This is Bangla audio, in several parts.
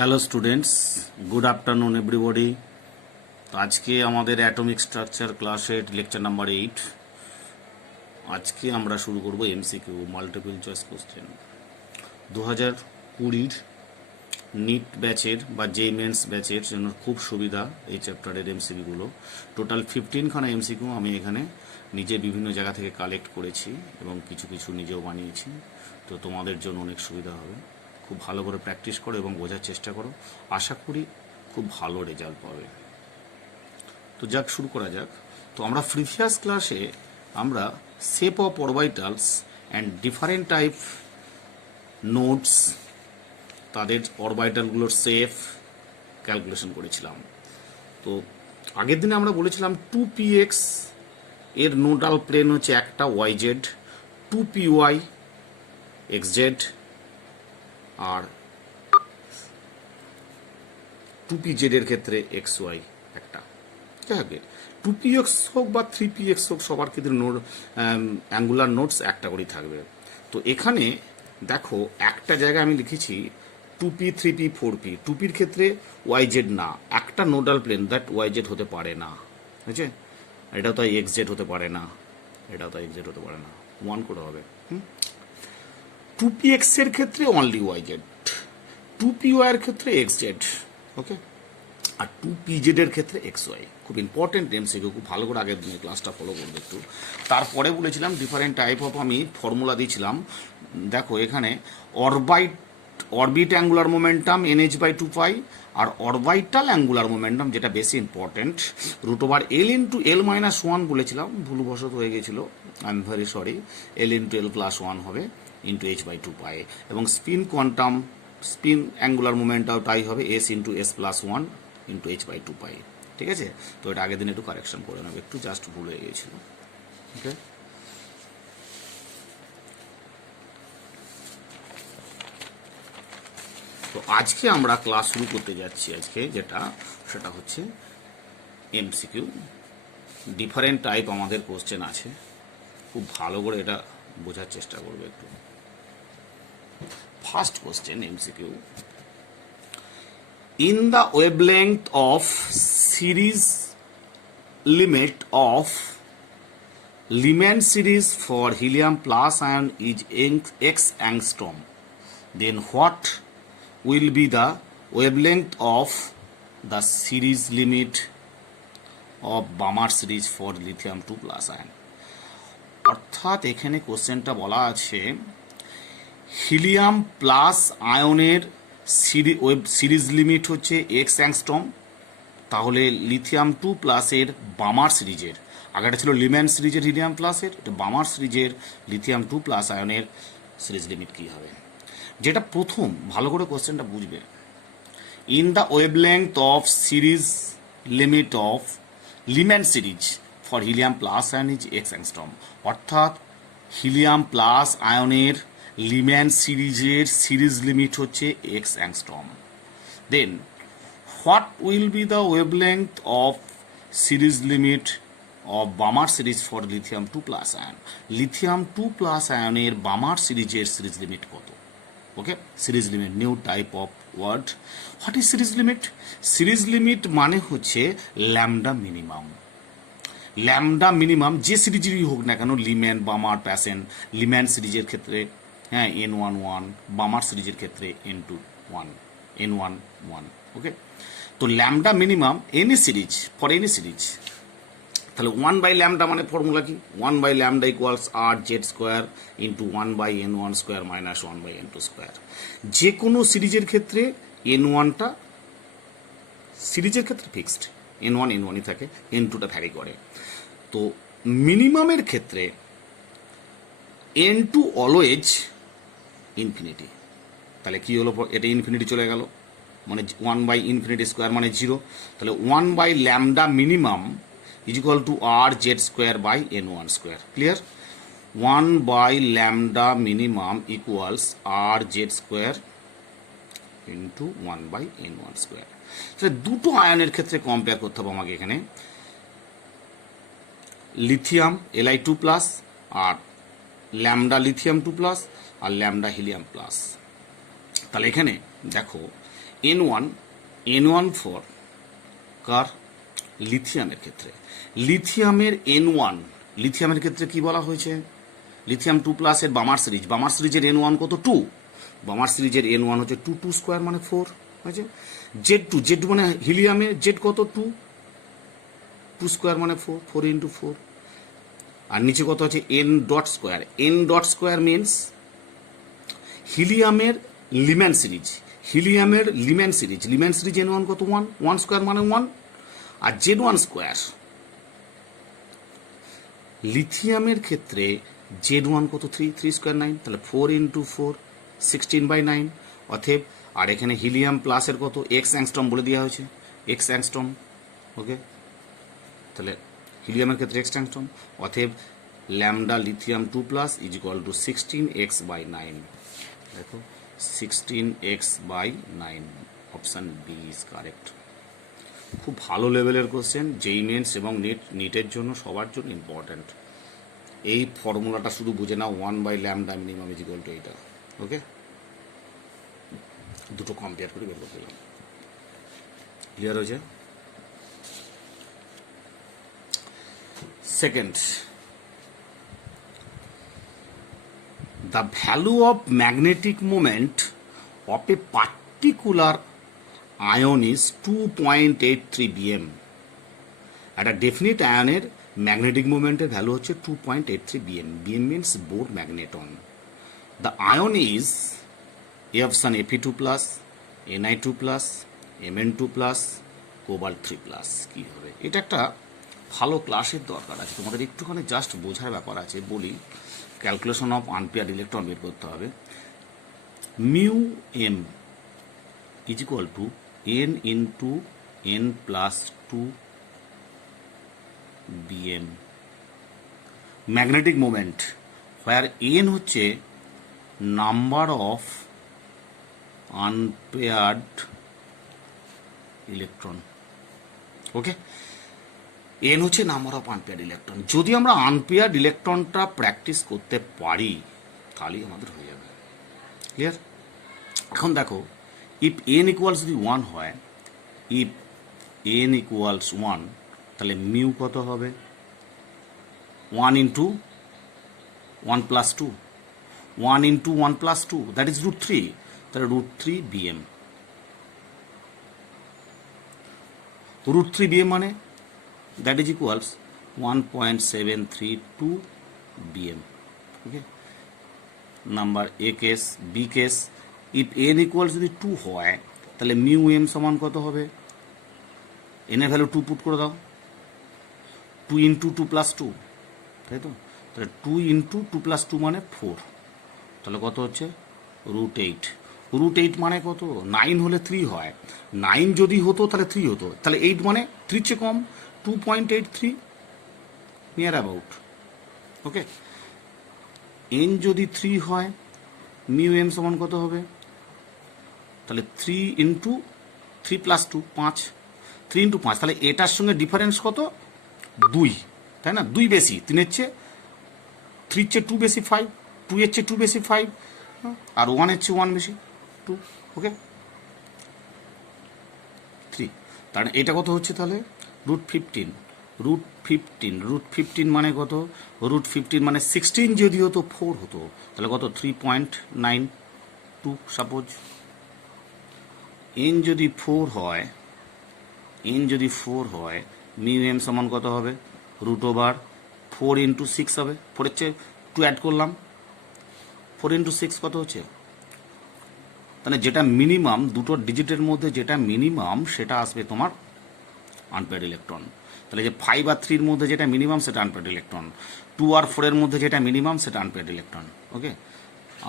Hello students, good afternoon everybody. আজকে আমাদের অ্যাটমিক স্ট্রাকচার ক্লাসের লেকচার নাম্বার 8। আজকে আমরা শুরু করব MCQ multiple choice question. 2020 NEET ব্যাচের বা জেই মেন্স ব্যাচের জন্য খুব সুবিধা এই চ্যাপ্টারের এমসিকিউগুলো। টোটাল 15খানা এমসিকিউ আমি এখানে নিজে বিভিন্ন জায়গা থেকে কালেক্ট করেছি এবং কিছু কিছু নিজেও বানিয়েছি। তো তোমাদের জন্য অনেক সুবিধা হবে। খুব ভালো করে প্র্যাকটিস করো এবং বোঝার চেষ্টা করো। আশা করি খুব ভালো রেজাল্ট পাবে। তো যাক, শুরু করা যাক। তো আমরা প্রিভিয়াস ক্লাসে আমরা shape of orbitals and different type notes, তাদের অরবিটালগুলোর শেপ ক্যালকুলেশন করেছিলাম। তো আগের দিনে আমরা বলেছিলাম 2px এর নোডাল প্লেন হচ্ছে একটা yz, 2py xz আর 2pz এর ক্ষেত্রে xy একটা। ঠিক 2px হোক বা 3px হোক, সবার ক্ষেত্রে নোড অ্যাঙ্গুলার নোটস একটা করেই থাকবে। তো এখানে দেখো একটা জায়গায় আমি লিখেছি 2p 3p 4p। 2pর ক্ষেত্রে yz না, একটা নোডাল প্লেন দ্যাট yz হতে পারে না, বুঝছে? এটাও তাই xz হতে পারে না, এটাও তাই xz হতে পারে না, 1 করে হবে। 2px এর ক্ষেত্রে অনলি yz, 2py এর ক্ষেত্রে xz, ওকে, আর 2pz এর ক্ষেত্রে xy। খুব ইম্পর্টেন্ট এমসিকিউ, খুব ভালো করে আগের দিনের ক্লাসটা ফলো করবে একটু। তারপরে বলেছিলাম ডিফারেন্ট টাইপ অফ, আমি ফর্মুলা দিয়েছিলাম। দেখো এখানে অরবিট অ্যাঙ্গুলার মোমেন্টাম nh/2π আর অরবিটাল অ্যাঙ্গুলার মোমেন্টাম, যেটা বেশি ইম্পর্টেন্ট, √L × L-1 বলেছিলাম, ভুলবশত হয়ে গেছিল, I am very sorry. L × L+1 হবে ইন্টু h/2π, এবং স্পিন অ্যাঙ্গুলার মোমেন্টাও তাই হবে s × s+1 ইন্টু h/2π। ঠিক আছে? তো এটা আগের দিন একটু কারেকশন করে নেবে, একটু জাস্ট ভুল হয়ে গিয়েছিল। ওকে, তো আজকে আমরা ক্লাস শুরু করতে যাচ্ছি। আজকে সেটা হচ্ছে এমসিকিউ। ডিফারেন্ট টাইপ আমাদের কোশ্চেন আছে, খুব ভালো করে এটা বোঝার চেষ্টা করবে একটু। First question MCQ: in the wavelength of series limit of Lyman series for helium plus ion is x angstrom, then what will be the wavelength of the series limit of Balmer series for lithium 2 plus ion? অর্থাৎ এখানে কোশ্চেনটা বলা আছে হিলিয়াম প্লাস আয়নের সিরিজ লিমিট হচ্ছে এক্স অ্যাংস্ট্রম, তাহলে লিথিয়াম 2 প্লাসের বামার সিরিজের, আগেটা ছিল লিম্যান সিরিজের হিলিয়াম প্লাসের, এটা বামার সিরিজের লিথিয়াম 2 প্লাস আয়নের সিরিজ লিমিট কী হবে? যেটা প্রথম ভালো করে কোশ্চেনটা বুঝবে, in the wavelength of series limit of Lyman series for helium plus ion is X angstrom, অর্থাৎ হিলিয়াম প্লাস আয়নের লিম্যান সিরিজের সিরিজ লিমিট হচ্ছে X angstrom. Then what will be the wavelength of series limit of Balmer series for lithium 2 plus ion? Lithium 2 plus আয়নের বামার সিরিজের সিরিজ লিমিট কত? Okay, series limit, new type of word. What is series limit? Series limit মানে হচ্ছে ল্যামডা মিনিমাম। ল্যামডা মিনিমাম যে সিরিজেরই হোক না কেন, লিম্যান, বামার, প্যাসেন, লিম্যান সিরিজের ক্ষেত্রে n1 বামার সিরিজের ক্ষেত্রে n1 ওকে। তো lambda minimum any series, for any series, তাহলে 1/λ মানে ফর্মুলা কি? 1/λ equals r/z² into 1/n1² minus 1/n2²। যে কোনো সিরিজের ক্ষেত্রে n1টা সিরিজের ক্ষেত্রে ফিক্সড, n1ই থাকে, n2টা ভ্যারি করে। তো মিনিমামের ক্ষেত্রে n2 অলওয়েজ ইনফিনিটি। তাহলে কি হলো? এটা ইনফিনিটি চলে গেল, মানে 1/∞² মানে 0। তাহলে 1/λ minimum is equal to r/z²/n1²। Clear? 1/λ minimum equals r/z² into 1/n1²। তাহলে দুটো আয়নের ক্ষেত্রে কম্পেয়ার করতে হবে আমাকে এখানে, লিথিয়াম Li2 প্লাস আর ল্যামডা লিথিয়াম 2 প্লাস আর ল্যামডা হিলিয়াম প্লাস। তাহলে এখানে দেখো N1 ফর কার লিথিয়ামের ক্ষেত্রে লিথিয়ামের N1 লিথিয়ামের ক্ষেত্রে কি বলা হয়েছে লিথিয়াম 2+ এর বামার সিরিজের N1 কত 2 বামার সিরিজের N1 হচ্ছে 2 স্কোয়ার মানে 4 হয়েছে Z2 মানে হিলিয়ামের Z কত 2 স্কোয়ার মানে 4 ইন্টু 4 আর নিচে কত আছে n ডট স্কোয়ার মিনস হিলিয়ামের লিম্যান সিরিজ N1 কত 1 স্কোয়ার মানে 1 আর Z1 স্কোয়ার লিথিয়ামের ক্ষেত্রে Z1 কত 3 স্কোয়ার 9 তাহলে 4 ইন্টু 4 16/9 অতএব আর এখানে হিলিয়াম প্লাসের কত এক্স অ্যাংস্ট্রম বলে দেওয়া হয়েছে এক্স অ্যাংস্ট্রম ওকে তাহলে হিলিয়ামের ক্ষেত্রে এক্স অ্যাংস্ট্রম অতএব lambda lithium 2+ is equal two 16x/9 দেখো 16x/9 option B is correct খুব ভালো লেভেলের কোশ্চেন জেই মেন্স এবং নিটের জন্য সবার জন্য ইম্পর্ট্যান্ট এই ফর্মুলাটা শুধু বুঝে নাও 1/λ মিনিমাম ইজ ইকুয়াল টু এইটা ওকে দুটো কম্পেয়ার করে বের করে দিলাম ক্লিয়ার হয়েছে second the value of magnetic moment of a particular ion is 2.83 bm একটা ডেফিনিট আয়নের ম্যাগনেটিক মোমেন্টের ভ্যালু হচ্ছে 2.83 bm bm means Bohr magneton the ion is a option Fe2+, Ni2+, Mn2+, cobalt 3+ কি হবে এটা একটা ভালো ক্লাসের দরকার আছে তোমাদের একটুখানি জাস্ট বোঝার ব্যাপার আছে বলি ক্যালকুলেশন অফ আনপেয়ার্ড ইলেকট্রন বের করতে হবে mu M is equal to n into n+2 bm magnetic moment where n হচ্ছে number of unpaired electron okay N হচ্ছে নাম্বার অফ আনপেয়ার্ড ইলেকট্রন যদি আমরা আনপেয়ার্ড ইলেকট্রনটা প্র্যাকটিস করতে পারি তাহলেই আমাদের হয়ে যাবে ক্লিয়ার এখন দেখো ইফ এন ইকুয়ালস যদি 1 হয় ইফ এন ইকুয়ালস 1 তাহলে মিউ কত হবে 1 ইন্টু 1+2 1 ইন্টু 1+2 দ্যাট ইজ √3 তাহলে √3 bm √3 bm মানে that is equals 1.732 bm okay number a case b case if n equals যদি 2 হয় তাহলে মিউ m সমান কত হবে n এর ভ্যালু 2 পুট করে দাও 2 ইন্টু 2+2 তাই তো তাহলে 2 ইন্টু 2+2 মানে 4 তাহলে কত হচ্ছে √8 মানে কত 9 হলে 3 হয় 9 যদি হতো তাহলে 3 হতো তাহলে 8 মানে 3 চেয়ে কম 2.83 নিয়ার অ্যাবাউট ওকে এন যদি 3 হয় মিউ এম সমান কত হবে তাহলে 3 ইন্টু 3+2 5 3 ইন্টু 5 তাহলে এটার সঙ্গে ডিফারেন্স কত 2 তাই না 2 বেশি 3 এর চেয়ে 3 এর চেয়ে 2 বেশি 5 2 এর চেয়ে 2 বেশি 5 আর 1 এর চেয়ে 1 বেশি 2 ওকে 3 তাহলে এটা কত হচ্ছে তাহলে √15 মানে কত √15 মানে 16 যদি হতো 4 হতো তাহলে কত 3.92 সাপোজ n যদি 4 হয় মিউ এম সমান কত হবে √4 ইন্টু 6 হবে 4 এর চেয়ে 2 অ্যাড করলাম 4 ইন্টু 6 কত হচ্ছে তাহলে যেটা মিনিমাম দুটো ডিজিটের মধ্যে যেটা মিনিমাম সেটা আসবে তোমার আনপেয়ার্ড ইলেকট্রন তাহলে যে 5 আর 3 এর মধ্যে যেটা মিনিমাম সেটা আনপেয়ার্ড ইলেকট্রন 2 আর 4 এর মধ্যে যেটা মিনিমাম সেটা আনপেয়ার্ড ইলেকট্রন ওকে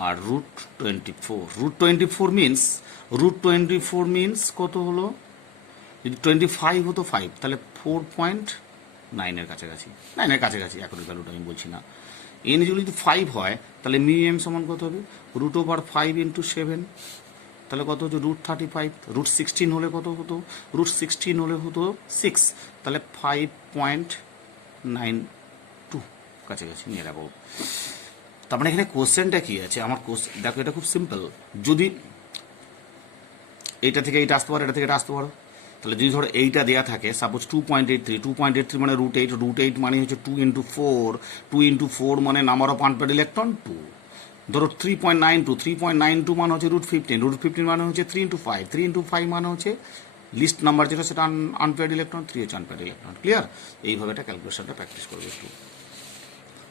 আর √24 মিনস কত হলো যদি 25 হতো 5 তাহলে 4.9 এর কাছাকাছি 9 এর কাছাকাছি এখন ভ্যালুটা আমি বলছি না এন যদি 5 হয় তাহলে মিউ এম সমান কত হবে √5 ইন্টু 7 তাহলে কত হচ্ছে √35 √16 হলে কত হতো √16 হলে হতো 6 তাহলে 5.92 কাছাকাছি নিয়ে রাখবো তার মানে এখানে কোশ্চেনটা কি আছে আমার দেখো এটা খুব সিম্পল যদি এইটা থেকে এইটা আসতে পারো, এটা থেকে এটা আসতে পারো। তাহলে যদি ধরো এইটা দেওয়া থাকে সাপোজ 2.83 মানে √8 মানে হচ্ছে 2 × 4 মানে নাম্বার অফ আনপেয়ার্ড ইলেকট্রন 2। ধরো 3.92 মানে হচ্ছে √15 মানে হচ্ছে 3 × 5 মানে হচ্ছে লিস্ট নাম্বার যেটা সেটা আনপেয়ার্ড ইলেকট্রন, 3 হচ্ছে আনপেয়ার্ড ইলেকট্রন। ক্লিয়ার? এইভাবে এটা ক্যালকুলেশনটা প্র্যাকটিস করবে একটু।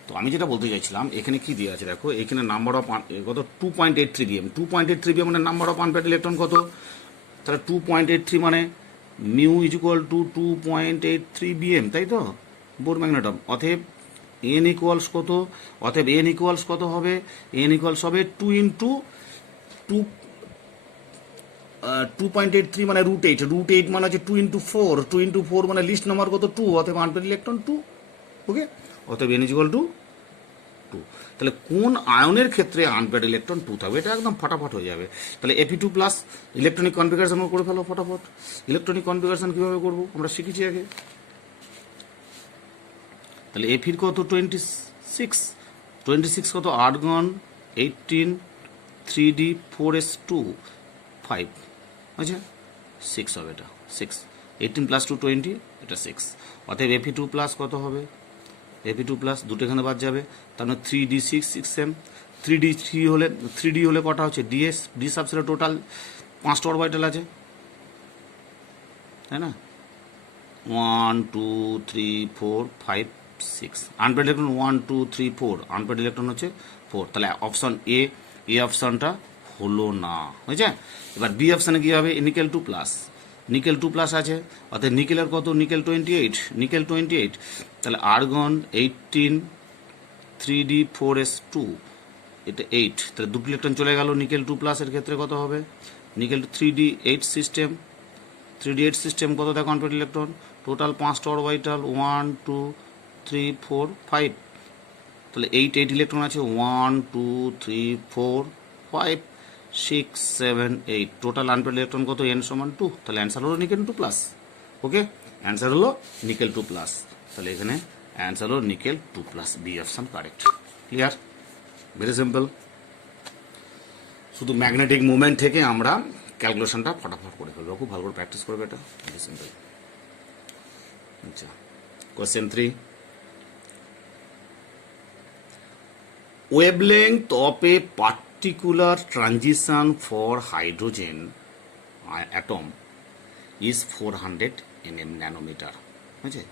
তো আমি যেটা বলতে চাইছিলাম এখানে কি দেওয়া আছে দেখো, এখানে নাম্বার অফ কত 2.83 বিএম, 2.83 বিএম মানে নাম্বার অফ আনপেয়ার্ড ইলেকট্রন কত, তাহলে 2.83 মানে mu is equal two 2.83 BM, তাই তো, বোর ম্যাগনেটম। অতএব এন ইকুয়ালস কত, অতএব এন ইকুয়ালস কত হবে, এন ইকুয়ালস হবে 2 × 2.83 মানে √8 মানে হচ্ছে 2 × 4 মানে লিস্ট নাম্বার কত 2, অতএব আনপেয়ার্ড ইলেকট্রন 2। ওকে, অতএব এন ইজ ইকুয়াল টু 2। তাহলে কোন আয়নের ক্ষেত্রে আনপেয়ার্ড ইলেকট্রন 2 থাকবে, এটা একদম ফটাফট হয়ে যাবে। তাহলে Fe2 প্লাস ইলেকট্রনিক কনফিগারেশন করে ফেলো ফটাফট। ইলেকট্রনিক কনফিগারেশন কীভাবে করবো আমরা শিখেছি আগে। তাহলে Fe কত 26 কত আর্গন 18 3d 4s2 5, আচ্ছা 6 হবে, এটা 6, 18 + 2 20, এটা 6। অতএব Fe2 প্লাস কত হবে, Fe2 প্লাস দুটো এখানে বাদ যাবে, তার মানে 3d6 6m, 3d হলে কটা হচ্ছে ডি সাবসেটের টোটাল 5টা অরবিটাল আছে, তাই না, 1 2 3 4 5 6। আনপেয়ার্ড ইলেকট্রন 1 2 3 4, আনপেয়ার্ড ইলেকট্রন হচ্ছে 4। তাহলে অপশন এ অপশনটা হলো না, হয়েছে। এবার বি অপশানে কী হবে, নিকেল 2 প্লাস, নিকেল 2 প্লাস আছে, অর্থাৎ নিকেলের কত, নিকেল 28, তাহলে আর্গন 18 3d 4s2, এটা 8, তাহলে দুটো ইলেকট্রন চলে গেল। নিকেল 2 প্লাসের ক্ষেত্রে কত হবে, নিকেল 3d 8 সিস্টেম কত দেখো আনপেয়ার্ড ইলেকট্রন, টোটাল 5টা অরবিটাল 1 2 3 4 5, তাহলে 8 ইলেকট্রন আছে, 1 2 3 4 5 6 7 8, টোটাল আনপেয়ার্ড ইলেকট্রন কত, n সমান 2। তাহলে অ্যান্সার হলো নিকেল 2 প্লাস। ওকে, অ্যান্সার হলো নিকেল 2 প্লাস। তাহলে এখানে অ্যান্সার হলো nickel 2 plus, B option correct. Clear? Very simple. শুধু ম্যাগনেটিক মুভমেন্ট থেকে আমরা ক্যালকুলেশনটা ফটাফট করে ফেলবো, খুব ভালো করে প্র্যাকটিস করবে, এটা ভেরি সিম্পল। আচ্ছা, question 3, wavelength of a particular transition for hydrogen atom is 400 nanometer. Okay.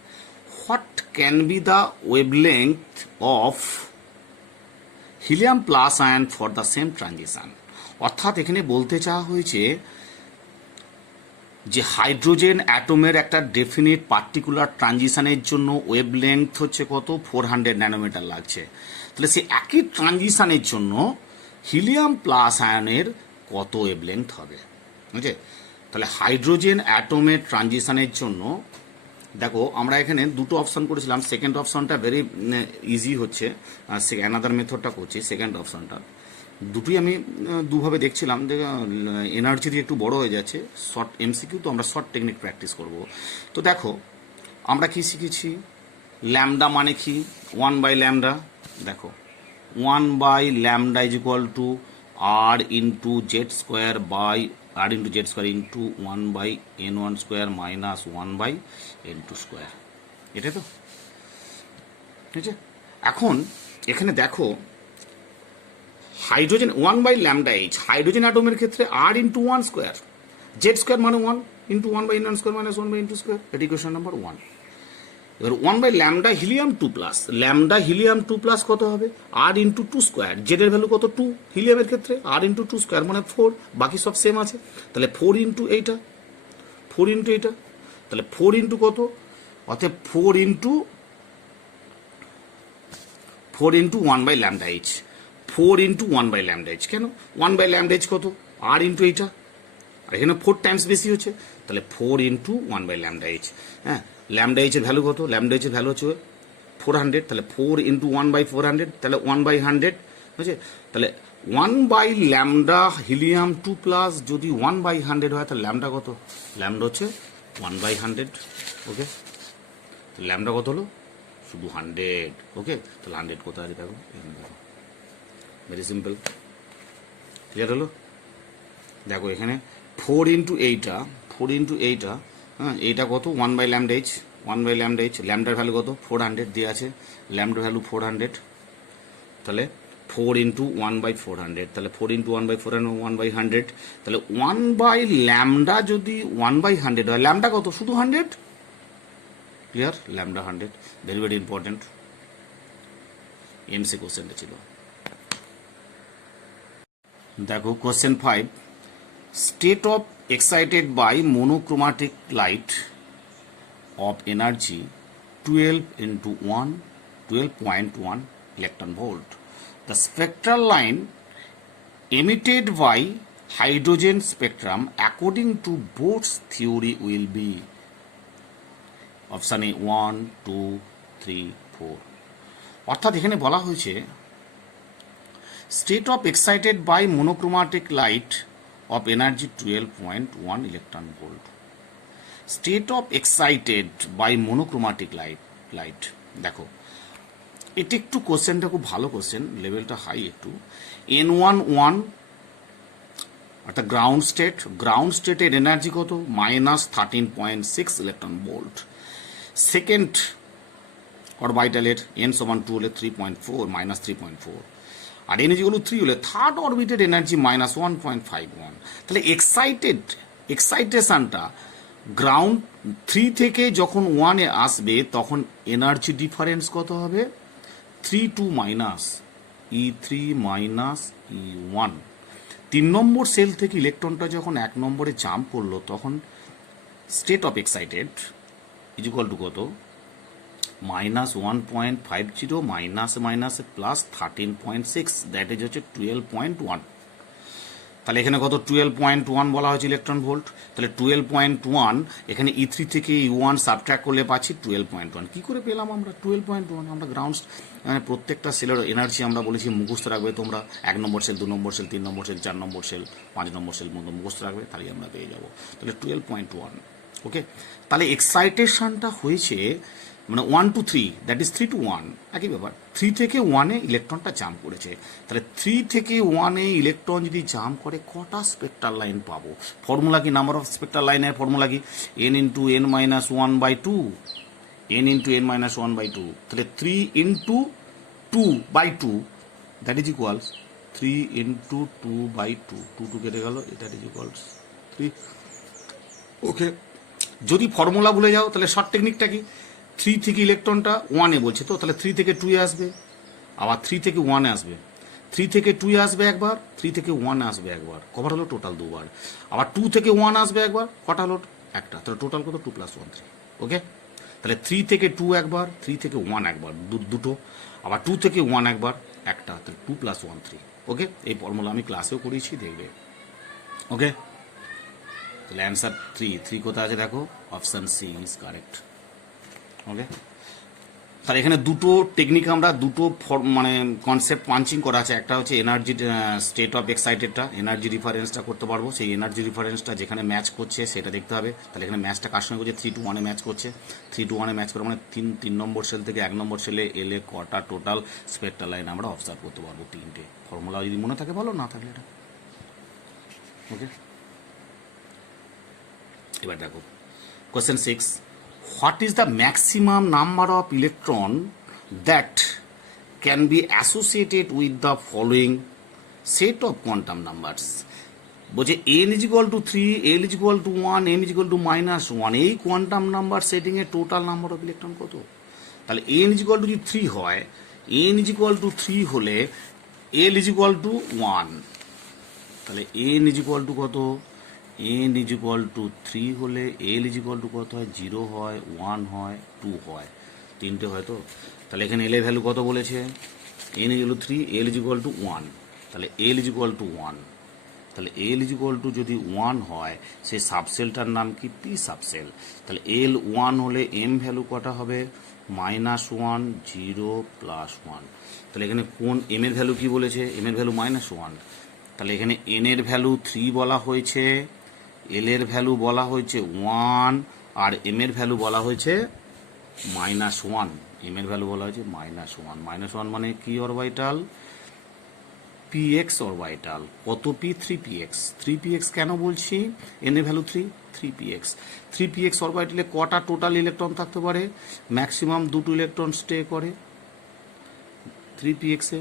What can be the wavelength of helium plus ion for the same transition? অর্থাৎ এখানে বলতে চাওয়া হয়েছে যে হাইড্রোজেন অ্যাটমের একটা ডেফিনিট পার্টিকুলার ট্রানজিশনের জন্য ওয়েভলেংথ হচ্ছে কত, 400 ন্যানোমিটার লাগছে। তাহলে সে একই ট্রানজিশনের জন্য হিলিয়াম প্লাস আয়নের কত ওয়েভলেংথ হবে, বুঝছে। তাহলে হাইড্রোজেন অ্যাটমের ট্রানজিশনের জন্য দেখো আমরা এখানে দুটো অপশন করেছিলাম, সেকেন্ড অপশনটা ভেরি ইজি হচ্ছে, অ্যানাদার মেথডটা করছি। সেকেন্ড অপশনটা দুটোই আমি দুভাবে দেখছিলাম যে এনার্জি দিয়ে একটু বড় হয়ে যাচ্ছে, শর্ট এমসিকিউ তো আমরা শর্ট টেকনিক প্র্যাকটিস করব। তো দেখো আমরা কি শিখেছি, ল্যামডা মানে কি, 1/λ, দেখো 1/λ is equal to r into Z square by r into Z square into 1/n1 square minus 1/n2 square, এটাই তো, ঠিক আছে। এখন এখানে দেখো হাইড্রোজেন 1/λh, হাইড্রোজেন অ্যাটমের ক্ষেত্রে r into 1 square, Z square মানে 1 into 1/n1 square minus 1/n2 square, এটা ইকুয়েশন নাম্বার 1। এবার 1/λ helium 2 plus, lambda helium 2 plus কত হবে, r ইন্টু 2 স্কোয়ার, জেডের ভ্যালু কত 2, হিলিয়ামের ক্ষেত্রে r ইন্টু 2 স্কোয়ার মানে 4, বাকি সব সেম আছে। তাহলে 4 ইন্টু এইটা, তাহলে 4 ইন্টু কত, অর্থাৎ 4 ইন্টু 1/λh, 4 ইন্টু 1/λh, কেন 1/λh কত, r ইন্টু এইটা, আর এখানে 4 টাইমস বেশি হচ্ছে, তাহলে 4 ইন্টু 1/λh। হ্যাঁ, ল্যামডা এইচের ভ্যালু কত, ল্যামডা এইচের ভ্যালু হচ্ছে 400, তাহলে 4 ইন্টু 1/400, তাহলে 1/100, বুঝছে। তাহলে 1/λ হিলিয়াম 2 প্লাস যদি 1/100 হয় তাহলে ল্যামডা কত, ল্যামডা হচ্ছে 1/100। ওকে, ল্যামডা কত হলো, শুধু 100। ওকে, তাহলে 100 কোথায় আছে দেখো, এখানে দেখো, ভেরি সিম্পল। ক্লিয়ার হলো? দেখো এখানে 4 into 8 হ্যাঁ, এইটা কত 1/λh, 1/λh, ল্যামডার ভ্যালু কত 400 দিয়ে আছে, ল্যামডার ভ্যালু 400, তাহলে 4 into 1/400, তাহলে 4 into 1/400 1/100, তাহলে 1/λ যদি 1/100 হয়, ল্যামডা কত শুধু 100, clear, lambda 100, very very important, MC কোশ্চেনটা ছিল। দেখো question 5, state of excited by monochromatic light of energy 12 into 1 12.1 electron volt. The spectral line emitted by hydrogen spectrum according to Bohr's theory will be option A 1 2 3 4। অর্থাৎ এখানে বলা হয়েছে state of excited by monochromatic light of energy 12.1 electron volt. State of excited by monochromatic light দেখো এটা একটু কোশ্চেনটা খুব ভালো কোশ্চেন, লেভেলটা হাই একটু। N11 অর্থাৎ গ্রাউন্ড স্টেটের এনার্জি কত -13.6 ইলেকট্রন ভোল্ট। সেকেন্ড অরবিটালের n সমান 2 হলে 3.4 -3.4, আর এন ইকুয়াল টু 3 হলে থার্ড অরবিটের এনার্জি -1.51। তাহলে এক্সাইটেশনটা গ্রাউন্ড 3 থেকে যখন 1 এ আসবে তখন এনার্জি ডিফারেন্স কত হবে 3 2 E3 E1। 3 নম্বর সেল থেকে ইলেকট্রনটা যখন 1 নম্বরে জাম্প করলো তখন state of excited is equal two কত -1.50 মাইনাস প্লাস 13.6, দ্যাট ইজ হচ্ছে 12.1। তাহলে এখানে কত 12.1 বলা হয়েছে ইলেকট্রন ভোল্ট, তাহলে 12.1 এখানে E3 থেকে E1 সাবট্রাক্ট করলে পাচ্ছি 12.1। কি করে পেলাম আমরা 12.1? আমরা গ্রাউন্ড মানে প্রত্যেকটা সেলের এনার্জি আমরা বলেছি মুখস্থ রাখবে তোমরা, 1 নম্বর সেল 2 নম্বর সেল 3 নম্বর সেল 4 নম্বর সেল 5 নম্বর সেল মতো মুখস্থ রাখবে, তাহলে আমরা পেয়ে যাবো। তাহলে 12.1, ওকে। তাহলে এক্সাইটেশনটা হয়েছে মানে 1 to 3, দ্যাট ইজ 3 to 1, একই ব্যাপার। 3 থেকে 1 এ ইলেকট্রনটা জাম্প করেছে, তাহলে 3 থেকে 1 এ ইলেকট্রন যদি জাম্প করে কটা স্পেকট্রাল লাইন পাবো? ফর্মুলা কি, নাম্বার অফ স্পেকট্রাল লাইনের ফর্মুলা কি n into n-1/2, n into n-1/2, তাহলে 3 into 2/2, that is equals 3 into 2/2, 2 কেটে গেল, দ্যাট ইজ ইকুয়ালস 3, ওকে। যদি ফর্মুলা ভুলে যাও তাহলে শর্ট টেকনিকটা কি, 3 থেকে ইলেকট্রনটা 1 এ বলছে তো, তাহলে 3 থেকে 2 এ আসবে, আবার 3 থেকে 1 এ আসবে, 3 থেকে 2 এ আসবে একবার, 3 থেকে 1 এ আসবে একবার, কবার হলো টোটাল দুবার, আবার 2 থেকে 1 আসবে একবার, কটা হলো একটা, তাহলে টোটাল কত 2 + 1 3, ওকে। তাহলে 3 থেকে 2 একবার, 3 থেকে 1 একবার, দুটো, আবার 2 থেকে 1 একবার একটা, তাহলে 2 + 1 3, ওকে। এই ফর্মুলা আমি ক্লাসেও করিয়েছি, দেখবে, ওকে। তাহলে অ্যান্সার 3 কোথায় আছে দেখো, অপশান সি ইজ কারেক্ট, ওকে। তাহলে এখানে দুটো টেকনিক আমরা দুটো মানে কনসেপ্ট পাঞ্চিং করা আছে, একটা হচ্ছে এনার্জি স্টেট অফ এক্সাইটেডটা এনার্জি রিফারেন্সটা করতে পারবো, সেই এনার্জি রিফারেন্সটা যেখানে ম্যাচ করছে সেটা দেখতে হবে। তাহলে এখানে ম্যাচটা কার সঙ্গে করছে 3 to 1 এ ম্যাচ করছে, 3 to 1 এ ম্যাচ করে মানে 3 নম্বর সেল থেকে 1 নম্বর সেলে এলে কটা টোটাল স্পেকট্রাল লাইন আমরা অবজার্ভ করতে পারবো, 3টে। ফর্মুলা যদি মনে থাকে ভালো, না থাকলে এটা, ওকে। এবার দেখো question 6, what is the maximum number of electron that can be associated with the following set of quantum numbers? বলছে n is equal to 3, l is equal to 1, m is equal to -1, এই কোয়ান্টাম নাম্বার সেটিং এর টোটাল নাম্বার অফ ইলেকট্রন কত? তাহলে n is equal to যদি 3 হয়, n is equal to 3 হলে l is equal to 1, তাহলে n is equal to কত, n is equal to 3 হলে l is equal to কত হয়, 0 হয়, 1 হয়, 2 হয়, 3টে হয় তো। তাহলে এখানে l এর ভ্যালু কত বলেছে, n is equal to 3, l is equal to 1, তাহলে l is equal to 1, তাহলে l is equal to যদি 1 হয় সেই সাবসেলটার নাম কি, p সাবসেল। তাহলে l 1 হলে m ভ্যালু কটা হবে, -1 0 +1, তাহলে এখানে কোন m এর ভ্যালু কি বলেছে, m এর ভ্যালু -1, তাহলে এখানে n এর ভ্যালু 3 বলা হয়েছে, l এর ভ্যালু বলা হয়েছে 1, আর m এর ভ্যালু বলা হয়েছে -1, m এর ভ্যালু বলা হয়েছে -1 মানে কি অরবিটাল, পি এক্স অরবিটাল কত পি 3px 3px কেন বলছি N a value 3px 3px অরবিটালে কটা টোটাল ইলেকট্রন থাকতে পারে ম্যাক্সিমাম দুটো ইলেকট্রন স্টে করে 3px এ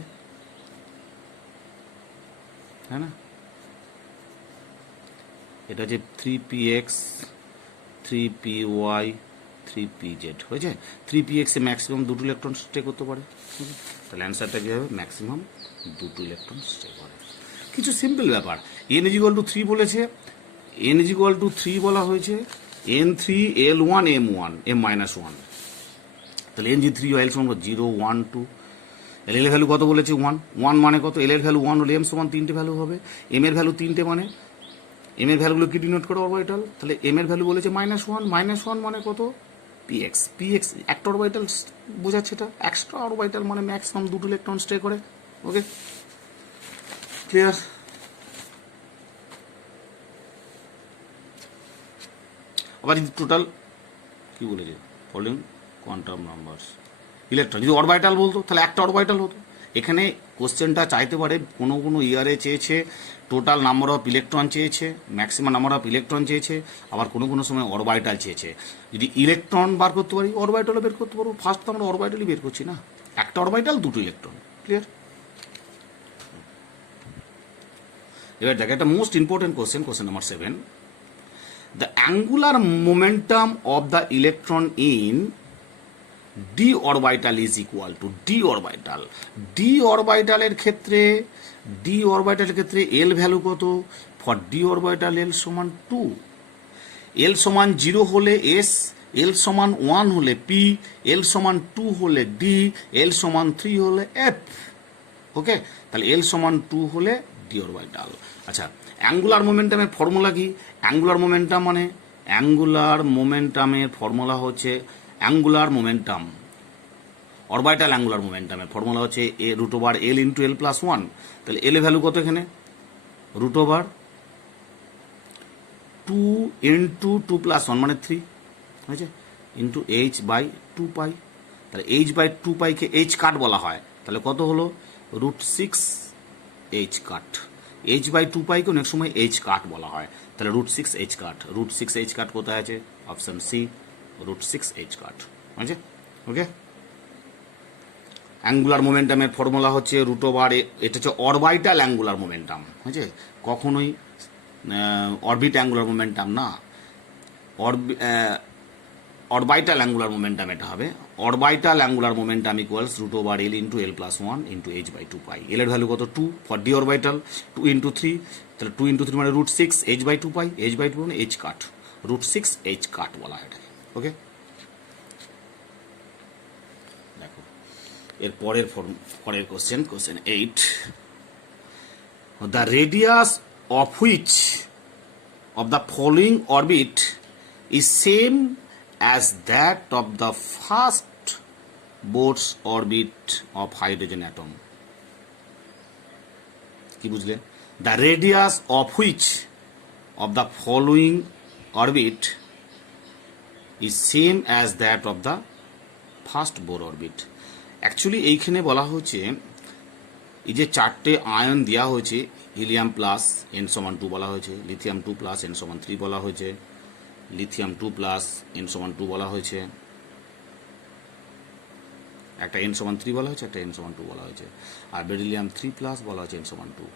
হ্যাঁ না এটা যে 3px 3py 3pz হয়েছে 3px এ ম্যাক্সিমাম দুটো ইলেকট্রন স্টে করতে পারে তাহলে অ্যান্সারটা কী হবে ম্যাক্সিমাম দুটো ইলেকট্রন স্টে করে কিছু সিম্পল ব্যাপার n = 3 বলেছে n = 3 বলা হয়েছে n3 l1 m1 m-1 তাহলে n যে 3 হয় l সমান 0 1 2 l এর ভ্যালু কত বলেছে 1 মানে কত l এর ভ্যালু 1 হলে m সমান 3টে ভ্যালু হবে m এর ভ্যালু 3টে মানে m এর ভ্যালুগুলো কি ডিনোট করে অরবিটাল তাহলে m এর ভ্যালু বলেছে -1 মানে কত px একটা অরবিটাল বোঝাচ্ছে এটা এক্সট্রা অরবিটাল মানে ম্যাক্সিমাম দুটো ইলেকট্রন স্টে করে ওকে ক্লিয়ার আবার যদি টোটাল কি বলেছে ফলোইং কোয়ান্টাম নাম্বারস ইলেকট্রন যদি অরবিটাল বলতো তাহলে একটা অরবিটাল হতো এখানে কোশ্চেনটা চাইতে পারে কোনো কোনো ইয়ারে চেয়েছে টোটাল নাম্বার অফ ইলেকট্রন চেয়েছে ম্যাক্সিমাম নাম্বার অফ ইলেকট্রন চেয়েছে আবার কোনো কোনো সময় অরবিটাল চেয়েছে যদি ইলেকট্রন বার করতে পারি অরবিটালও বের করতে পারবো ফার্স্ট তো আমরা অরবিটালই বের করছি না একটা অরবিটাল দুটো ইলেকট্রন ক্লিয়ার এবার দেখো একটা most important question number 7 the angular momentum of the electron in d orbital is equal two d orbital অরবিটালের ক্ষেত্রে l ভ্যালু কত ফর d অরবিটাল l সমান 2 l সমান 0 হলে s l সমান 1 হলে p l সমান 2 হলে d l সমান 3 হলে f ওকে তাহলে l সমান 2 হলে d অরবিটাল আচ্ছা অ্যাঙ্গুলার মোমেন্টামের ফর্মুলা কি অ্যাঙ্গুলার মোমেন্টাম মানে অ্যাঙ্গুলার মোমেন্টামের ফর্মুলা হচ্ছে অ্যাঙ্গুলার মোমেন্টাম অরবিটাল অ্যাঙ্গুলার মোমেন্টামের ফর্মুলা হচ্ছে √l × l + 1 তাহলে l এর ভ্যালু কত এখানে √2 × 2 + 1 মানে 3 হয়েছে ইন্টু h/2π তাহলে h/2π কে h কাট বলা হয় তাহলে কত হলো √6 h কাট h/2π কে অনেক সময় h কাট বলা হয় তাহলে √6 h কাট √6 h কাট কোথায় আছে অপশন সি √6 h কাট আছে ওকে অ্যাঙ্গুলার মোমেন্টামের ফর্মুলা হচ্ছে √, এটা হচ্ছে অরবিটাল অ্যাঙ্গুলার মোমেন্টাম হয়েছে কখনোই অরবিট অ্যাঙ্গুলার মোমেন্টাম না অরবিটাল অ্যাঙ্গুলার মোমেন্টাম এটা হবে orbital angular momentum equals √l × l + 1 × h/2π l এর ভ্যালু কত 2 ফর d অরবিটাল 2 × 3 তাহলে 2 × 3 মানে √6 h/2π h/2 মানে h কাট √6 h কাট বলা হয় এটাকে ওকে দেখো এর পরের question 8 the radius of which of the following orbit is same as that of the first Bohr's orbit of hydrogen atom কি বুঝলেন the radius of which of the following orbit is same as that of the first Bohr orbit actually এইখানে বলা হচ্ছে এই যে চারটে আয়ন দেওয়া হয়েছে হিলিয়াম প্লাস n সমান 2 বলা হয়েছে লিথিয়াম 2 প্লাস n সমান 3 বলা হয়েছে লিথিয়াম 2 প্লাস n সমান 2 বলা হয়েছে একটা n সমান 3 বলা হয়েছে একটা n সমান 2 বলা হয়েছে আর বেরিলিয়াম 3 প্লাস বলা হয়েছে n সমান 2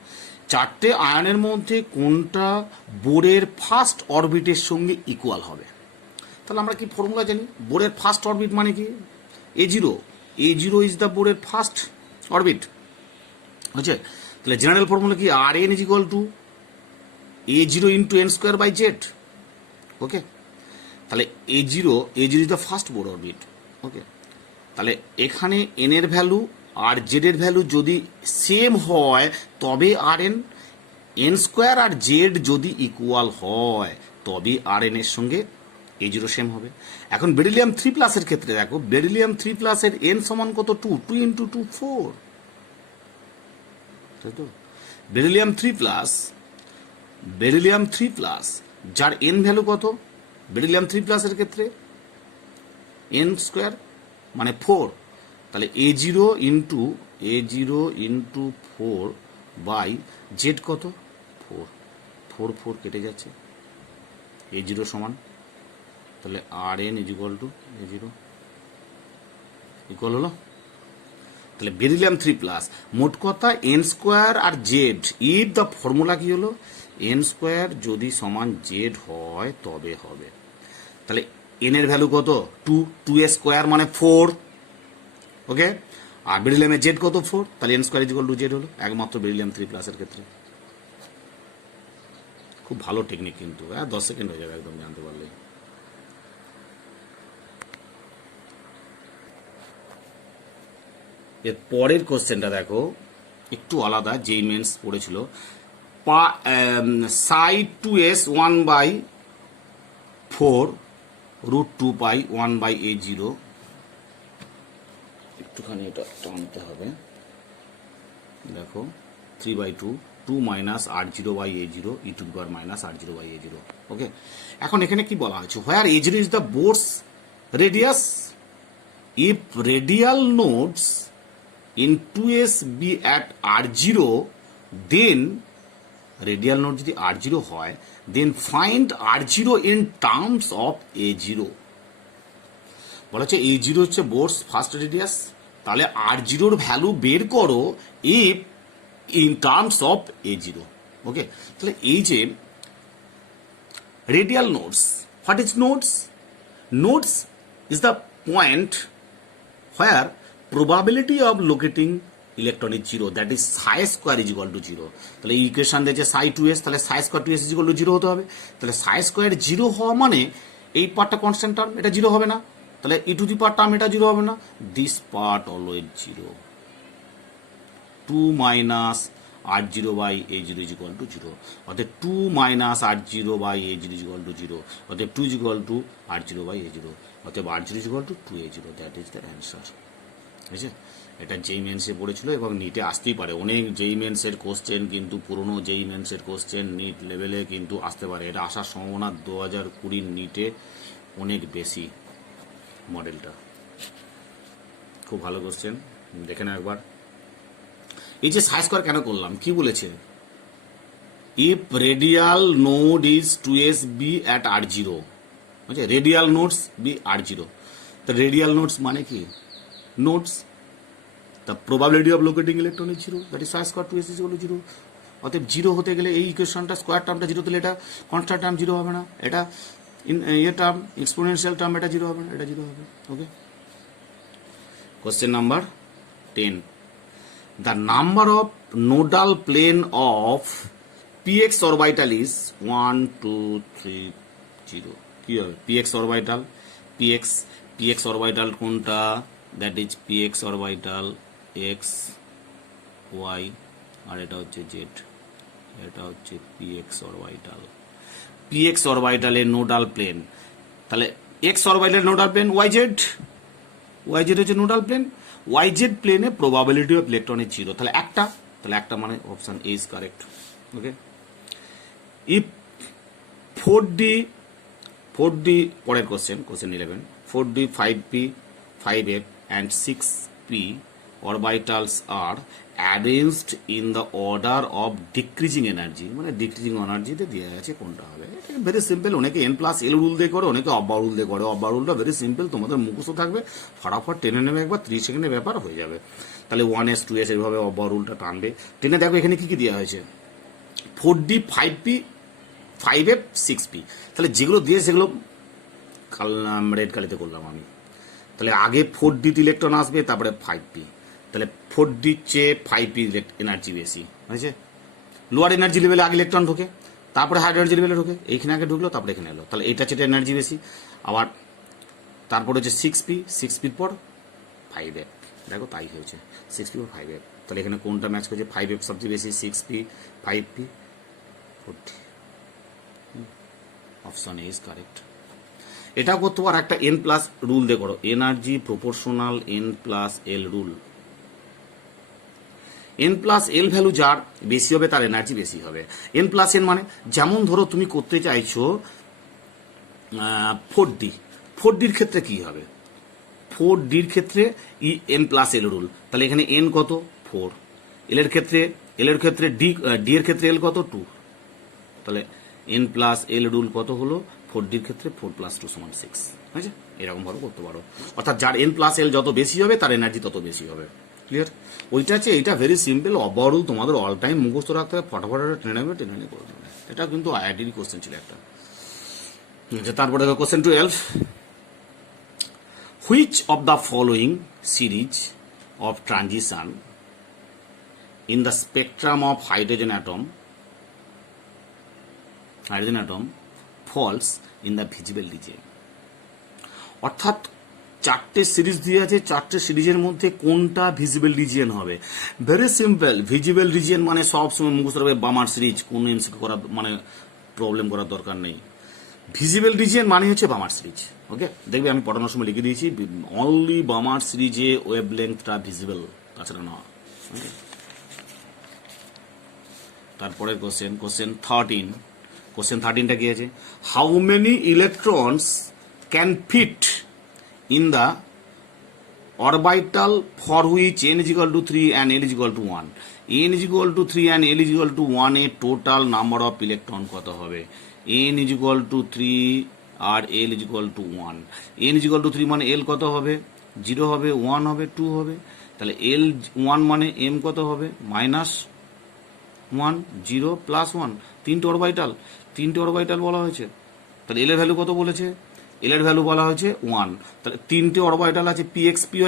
চারটে আয়নের মধ্যে কোনটা বোরের ফার্স্ট অরবিটের সঙ্গে ইকুয়াল হবে তাহলে আমরা কি ফর্মুলা জানি বোরের ফার্স্ট অরবিট মানে কি a0 ইজ দ্য বোরের ফার্স্ট অরবিট হচ্ছে তাহলে জেনারেল ফর্মুলা কি Rn = a0 × n²/z ওকে তাহলে a0 is the first Bohr orbit okay তাহলে এখানে n এর ভ্যালু আর z এর ভ্যালু যদি সেম হয় তবে Rn n² আর z যদি ইকুয়াল হয় তবে Rn এর সঙ্গে a0 সেম হবে এখন বেরিলিয়াম 3 প্লাসের ক্ষেত্রে দেখো বেরিলিয়াম 3 প্লাসের n সমান কত 2 × 2 4 তাই তো বেরিলিয়াম 3 প্লাস যার n ভ্যালু কত বেরিলিয়াম 3 প্লাসের ক্ষেত্রে n² মানে 4 তাহলে a0 × 4 বাই জেড কত 4, 4 4 কেটে যাচ্ছে, A0 সমান তাহলে Rn equal to A0 equal হলো, তাহলে বেরিলিয়াম 3+, মোট কথা এন স্কোয়ার আর জেড, ইফ দ্য ফর্মুলা কি হলো, এন স্কোয়ার যদি সমান জেড হয় তবে হবে। তাহলে এন এর ভ্যালু কত 2, 2 এর স্কোয়ার মানে 4, ওকে, আর বেরিলিয়ামের জেড কত 4, তাহলে N square equal to Z হলো, একমাত্র বেরিলিয়াম 3+ এর ক্ষেত্রে। খুব ভালো টেকনিক কিন্তু, 10 সেকেন্ড হয়ে যাবে একদম জানতে পারলে। এর পরের কোশ্চেনটা দেখো, একটু আলাদা, যেই মেন্স পড়েছিল, সাই 2s 1/4 √2 পাই 1/A0, একটুখানি এটা টানতে হবে, দেখো 3/2 2 মাইনাস R0/A0 e⁻ R0/A0, ওকে। এখন এখানে কি বলা হয়েছে, where A0 is the Bohr's radius, if radial nodes in 2s be at R0, then radial node যদি R0 হয়, then find R0 in terms of A0। বলা হচ্ছে A0 হচ্ছে বোরস ফার্স্ট রেডিয়াস, তাহলে R0 এর ভ্যালু বের করো if in terms of A0, ওকে। তাহলে এই যে radial nodes, what is nodes, nodes is the point where probability of locating electron is 0, that is psi square is equal to 0। তাহলে এই ইকুয়েশন দিয়েছে psi 2s, তাহলে psi square 2s is equal to 0 হতে হবে। তাহলে psi square 0 হওয়া মানে এই পার্টটা কনস্ট্যান্ট টার্ম, এটা 0 হবে না, তাহলে e⁻ টার্ম এটা 0 হবে না, this part always 0, 2 minus R0/A0 is equal to 0, অর্থাৎ 2 minus R0/A0 is equal to 0, অর্থাৎ 2 is equal to R0/A0, অর্থাৎ R0 is equal to 2A0, that is the answer. ঠিক আছে, এটা যেই মেন্সে পড়েছিল এবং নিটে আসতেই পারে, অনেক যেই মেন্সের কোশ্চেন কিন্তু পুরনো যেই মেন্সের কোশ্চেন নিট লেভেলে কিন্তু আসতে পারে, এটা আসার সম্ভাবনা 2020 নিটে অনেক বেশি। মডেলটা খুব ভালো কোশ্চেন, দেখে না একবার। এই যে সাই স্কয়ার কেন করলাম, কি বলেছে, if radial node is 2s B at R0, বুঝছে, রেডিয়াল নোডস বি R0, তো রেডিয়াল নোডস মানে কি, nodes, the probability of locating electron is 0, that is psi square 2s is equal to 0। অতএব 0 হতে গেলে এই ইকুয়েশনটা স্কয়ার টার্মটা 0 দিলে এটা কনস্ট্যান্ট টার্ম 0 হবে না, এটা ইয়ে টার্ম এক্সপোনেনশিয়াল টার্ম এটা 0 হবে না, এটা 0 হবে, okay. Question number 10, the number of nodal plane of px orbital is 1 2 3 0। কি হবে px orbital, px orbital কোনটা, that is px orbital x y, আর এটা হচ্ছে z, এটা হচ্ছে px orbital, px orbital এর নোডাল প্লেন, তাহলে x orbital nodal plane yz, yz হচ্ছে নোডাল প্লেন, yz প্লেনে প্রবাবিলিটি অফ ইলেকট্রন ইজ 0, তাহলে একটা মানে option A is correct, okay. If 4d পরের question 11, 4d 5p 5f and 6p orbitals are arranged in the order of decreasing energy, মানে ডিক্রিজিং এনার্জিতে দেওয়া আছে কোনটা হবে, ভেরি সিম্পল। অনেকে n+l রুল দিয়ে করে, অনেকে অব্বা রুল দিয়ে করে, অব্বা রুলটা ভেরি সিম্পল, তোমাদের মুখস্থ থাকবে, ফটাফট টেনে নেবে একবার, 30 সেকেন্ডের ব্যাপার হয়ে যাবে। তাহলে 1s 2s এইভাবে অব্বা রুলটা টানবে, টেনে দেখো এখানে কি কি দেওয়া হয়েছে, 4d 5p 5f 6p, তাহলে যেগুলো দিয়ে সেগুলো রেড কালিতে করলাম আমি। তাহলে আগে 4d ইলেকট্রন আসবে, তারপরে 5p, তাহলে 4d চেয়ে 5p এনার্জি বেশি, বুঝেছে, লোয়ার এনার্জি লেভেলে আগে ইলেকট্রন ঢোকে, তারপরে হাই এনার্জি লেভেলে ঢোকে, এইখানে আগে ঢুকলো তারপরে এখানে এলো, তাহলে এটা চেয়ে এনার্জি বেশি। আবার তারপরে হচ্ছে 6pর পর 5f, দেখো তাই হয়েছে, 6p পর 5f, তাহলে এখানে কোনটা ম্যাচ করছে, 5f সবচেয়ে বেশি, 6p 5p 40, option A is correct. এটাও করতে পারো একটা n+ রুল দিয়ে করো, energy proportional n+l rule, n+l value যার বেশি হবে তার এনার্জি বেশি হবে। n+n মানে যেমন ধরো তুমি করতে চাইছো 4d ক্ষেত্রে কি হবে, 4d ক্ষেত্রে n+l রুল, তাহলে এখানে n কত 4, l এর ক্ষেত্রে এল এর ক্ষেত্রে ডি এর ক্ষেত্রে এল কত 2, তাহলে এন প্লাস এল রুল কত হলো 4d এর ক্ষেত্রে 4 + 2 = 6, বুঝেছো? এরকম ভাবে করতে পারো, অর্থাৎ যার এন প্লাস এল যত বেশি হবে তার এনার্জি তত বেশি হবে। ক্লিয়ার? ওইটা আছে, এটা ভেরি সিম্পল, ওভারঅল তোমাদের অল টাইম মুখস্থ রাখতে হবে, ফটাফট টেনে নেবে করে দেবে। এটা কিন্তু আইআইটির কোশ্চেন ছিল একটা। তারপরে question 12, which of the following series of transition in the spectrum of hydrogen atom falls in the visible region? অর্থাৎ চারটে সিরিজ দিয়ে আছে, চারটে সিরিজের মধ্যে কোনটা ভিজিবল রিজিয়ন হবে? ভেরি সিম্পল, ভিজিবল রিজিয়ন মানে সবসময় মুখস্থ রাখবে বামার সিরিজ, কোনো এমসিকিউ করার মানে প্রবলেম করার দরকার নেই। ভিজিবল রিজিয়ন মানে হচ্ছে বামার সিরিজ। ওকে, দেখবে আমি পড়ানোর সময় লিখে দিয়েছি অনলি বামার সিরিজে ওয়েভ লেন্থটা ভিজিবল, তাছাড়া না। তারপরে কোশ্চেন 13টা কি আছে? How many electrons can fit in the orbital for which n = 3 and l = 1? n = 3 and l = 1 এর টোটাল নাম্বার অফ ইলেকট্রন কত হবে? n = 3 আর l = 1। n = 3 মানে l কত হবে? 0 হবে, 1 হবে, 2 হবে। তাহলে l 1 মানে m কত হবে? -1, 0 + 1, তিনটে অরবিটাল বলা হয়েছে। তাহলে l এর ভ্যালু কত বলেছে? এল এর ভ্যালু বলা হয়েছে 1। তাহলে তিনটে অরবিটাল আছে px py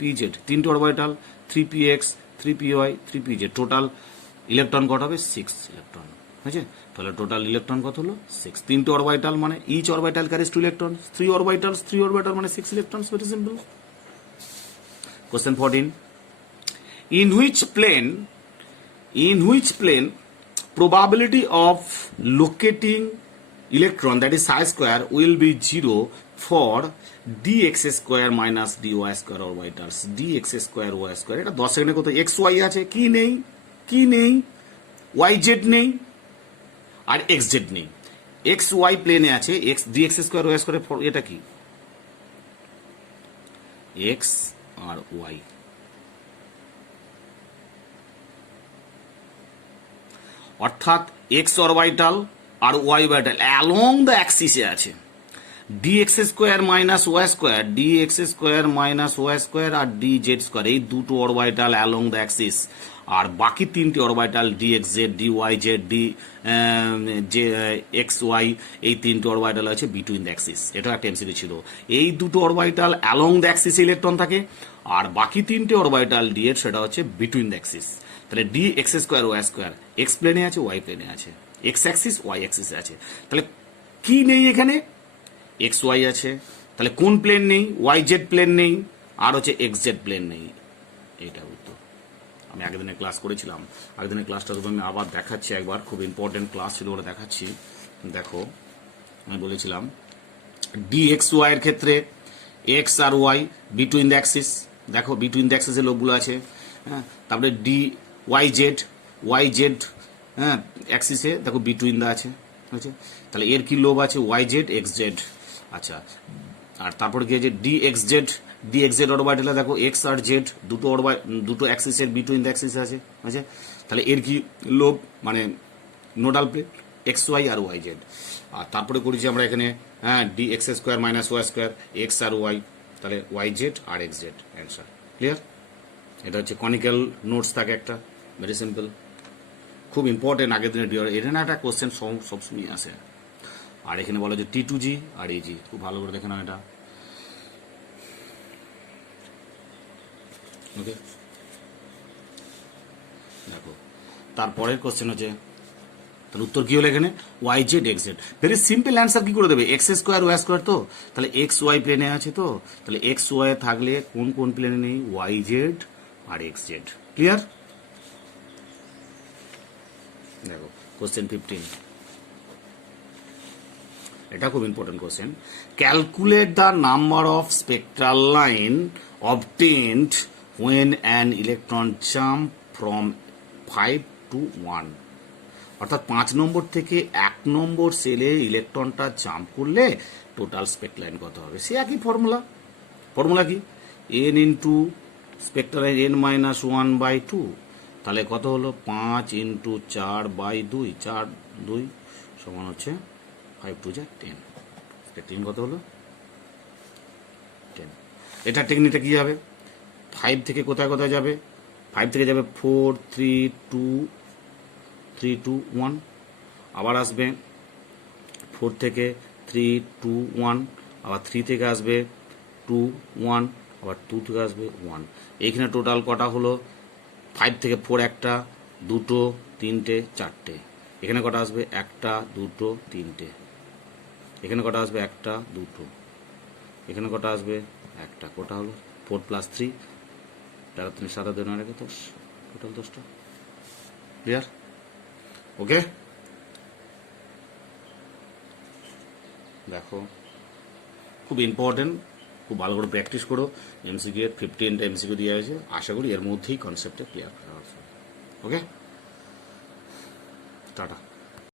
pz, তিনটে orbital 3px 3py 3pz, total electron কত হবে? 6 ইলেকট্রন। বুঝছে? তাহলে টোটাল ইলেকট্রন কত হলো? 6। তিনটে অরবিটাল মানে each orbital carries 2 electron, 3 orbital মানে 6 electrons, very simple. Question 14, in which plane probability of locating electron, that is psi square, will be 0 for dx² - dy² orbitals, dx² y²। এটা 10 সেকেন্ডে কত? এক্স ওয়াই আছে, কি নেই ওয়াই জেড নেই আর এক্স জেড নেই। এক্স ওয়াই প্লেনে আছে dx² y², এটা কি? এক্স আর ওয়াই। অর্থাৎ এক্স অরবিটাল আর ওয়াই অরবিটাল অ্যালং দ্য অ্যাক্সিসে আছে। dx² - y² আর dz², এই দুটো অরবিটাল অ্যালং দ্য অ্যাক্সিস, আর বাকি তিনটি অরবিটাল dxz dyz xy, এই তিনটি অরবিটাল আছে বিটুইন দ্য অ্যাক্সিস। এটা একটা এমসিকিউ ছিল। এই দুটো অরবিটাল অ্যালং দ্য অ্যাক্সিসে ইলেকট্রন থাকে, আর বাকি তিনটে অরবিটাল ডি এর সেটা হচ্ছে বিটুইন দ্য অ্যাক্সিস। তাহলে dx² y² এক্স প্লেনে আছে, ওয়াই প্লেনে আছে, এক্স অ্যাক্সিস ওয়াই অ্যাক্সিসে আছে। তাহলে কি নেই এখানে? এক্স ওয়াই আছে। তাহলে কোন প্লেন নেই? ওয়াই জেড প্লেন নেই, আর হচ্ছে এক্স জেড প্লেন নেই। এইটা উত্তর। আমি আগের দিনে ক্লাস করেছিলাম, আগের দিনের ক্লাসটা আমি আবার দেখাচ্ছি একবার, খুব ইম্পর্টেন্ট ক্লাস ছিল, ওটা দেখাচ্ছি। দেখো, আমি বলেছিলাম dxy এর ক্ষেত্রে এক্স আর ওয়াই বিটুইন দ্য অ্যাক্সিস, দেখো বিটুইন দ্য অ্যাক্সিসের লোকগুলো আছে। হ্যাঁ, তারপরে ওয়াই জেড হ্যাঁ অ্যাক্সিসে দেখো বিটুইন দ্য আছে। আচ্ছা, তাহলে এর কি লোব আছে? Y Z X Z. আচ্ছা, আর তারপরে কি আছে? ডিএক্সজেড অরবিটালে দেখো এক্স আর জেড দুটো অ্যাক্সিসের বিটুইন দ্য অ্যাক্সিস আছে। আচ্ছা, তাহলে এর কি লোব মানে নোডাল প্লেন? এক্স ওয়াই আর ওয়াই জেড। আর তারপরে করেছি আমরা এখানে হ্যাঁ dx² - y², এক্স আর ওয়াই, তাহলে ওয়াই জেড আর এক্স জেড অ্যান্সার। ক্লিয়ার? এটা হচ্ছে কনিক্যাল নোটস থাকে একটা, ভেরি সিম্পল, খুব ইম্পর্টেন্ট। আগের দিনের এখানে একটা কোশ্চেন সবসময় আসে। আর এখানে বলা যে T2G আর EG, খুব ভালো করে দেখে নাও এটা। ওকে, দেখো তারপরের কোশ্চেন হচ্ছে, তাহলে উত্তর কি হলো এখানে? Y Z X Z. Very simple answer কি করে দেবে? x² y² তো, তাহলে এক্স ওয়াই প্লেনে আছে, তো তাহলে এক্স ওয়াই থাকলে কোন কোন প্লেনে নেই? ওয়াই জেড আর এক্স জেড। ক্লিয়ার? দেখো কোশ্চেন 15, এটা খুব important question. Calculate the number of spectral line obtained when an electron jump from 5 to 1, অর্থাৎ 5 নম্বর থেকে 1 নম্বর সেলে ইলেকট্রনটা জাম্প করলে টোটাল স্পেক লাইন কত হবে? সে একই ফর্মুলা কি? n × স্পেক্ট্রালাইজ n মাইনাস 1/2, তাহলে কত হলো 5 ইন্টু 4/2, 4 2 সমান হচ্ছে 5 2 যা 10। স্পেক্ট্রালিন কত হলো 10। এটা টেকনিকটা কি যাবে, 5 থেকে কোথায় কোথায় যাবে, 5 থেকে যাবে 4 3 2 3 2 1, আবার আসবে 4 থেকে 3 2 1, আবার 3 থেকে আসবে 2 1, আবার 2 থেকে আসবে 1। এইখানে টোটাল কটা হলো, 5 থেকে 4 একটা, দুটো, তিনটে, চারটে। এখানে কটা আসবে, একটা, দুটো, তিনটে। এখানে কটা আসবে, একটা, দুটো। এখানে কটা আসবে, একটা। কটা হলো 4 + 3, 13 3 7 2 9 10, টোটাল 10টা। ক্লিয়ার? ওকে, দেখো খুব ইম্পর্টেন্ট, খুব ভালো করে প্র্যাকটিস করো। এমসিকিউ এর 15টা এমসিকিউ দেওয়া হয়েছে, আশা করি এর মধ্যেই কনসেপ্টটা ক্লিয়ার করা হবে। ওকে, টাটা।